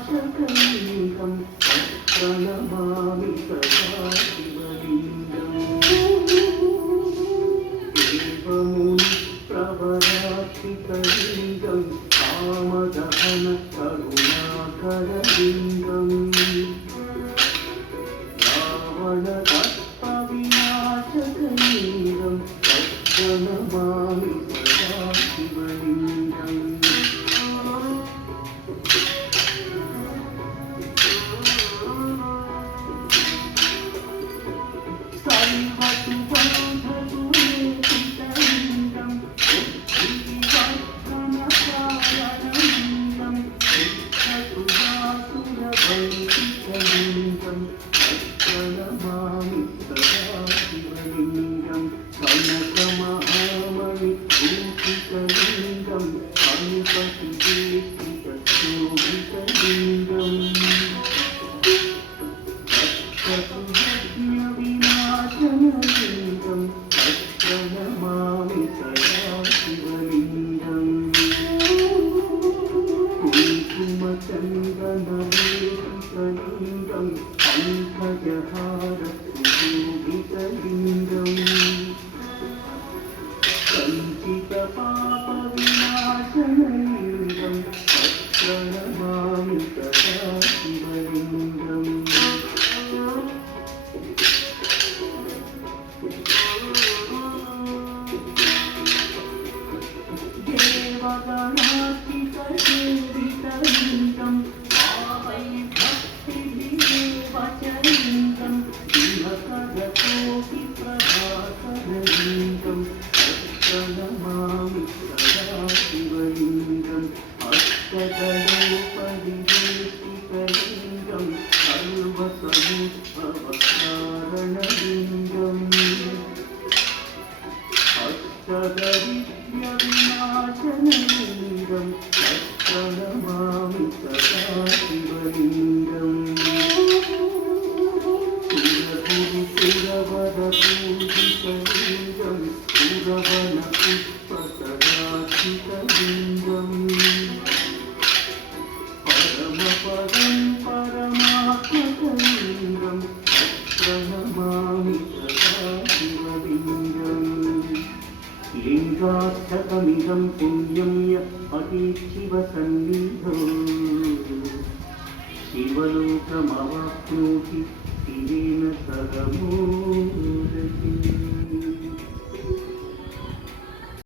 जन्मजदुःखविनाशकलिङ्गं प्रणमामि सदा शिवलिङ्गम् देवमुनिप्रवराक्षितलिङ्गं कामदहन करुणाकरलिङ्गम् रावणदर्पविनाशकलिङ्गं प्रणमामि सदा शिवलिङ्गम् सर्वसुबन्धसुरेशितलिङ्गं बुद्धिविवर्धनकारणलिङ्गं सिद्धसुरासुरवैदिकलिङ्गं प्रणमामि सदा शिवलिङ्गं कनकमहामणिभूषितलिङ्गं हनुपतिदेशितशोभितलिङ्गम् विनाशनलिङ्गं प्रणमामि सदा शिवलिङ्गम् कुङ्कुमचन्दनलेपितलिङ्गं पङ्कजहारसुशोभितलिङ्गम् कञ्चितपापविनाशनलिङ्गं प्रणमामि सदा शिवलिङ्गम् देवगणार्चितसेवितलिङ्गं भावैर्भक्तिविवेवचलिङ्गं दिनकरकोटिप्रभाकरलिङ्गं प्रणमामि सदा शिवलिङ्गम् अष्टदलोपरिवेशितलिङ्गं सर्वसमुद्भवकारणलिङ्गम् अष्टदरिद्र्यविनाशनलिङ्गं प्रणमामि सदा शिवलिङ्गम् सुरगुरुसुरवरपूजितलिङ्गं सुरवनपुष्पसदाचितलिङ्गम् परमपदं परमात्मकलिङ्गं प्रणमामि सदा शिवलिङ्गम् लिङ्गार्थकमिदं पुण्यं य पठेच्छिवसन्निधौ शिवलोकमवाप्नोति शिवेन सह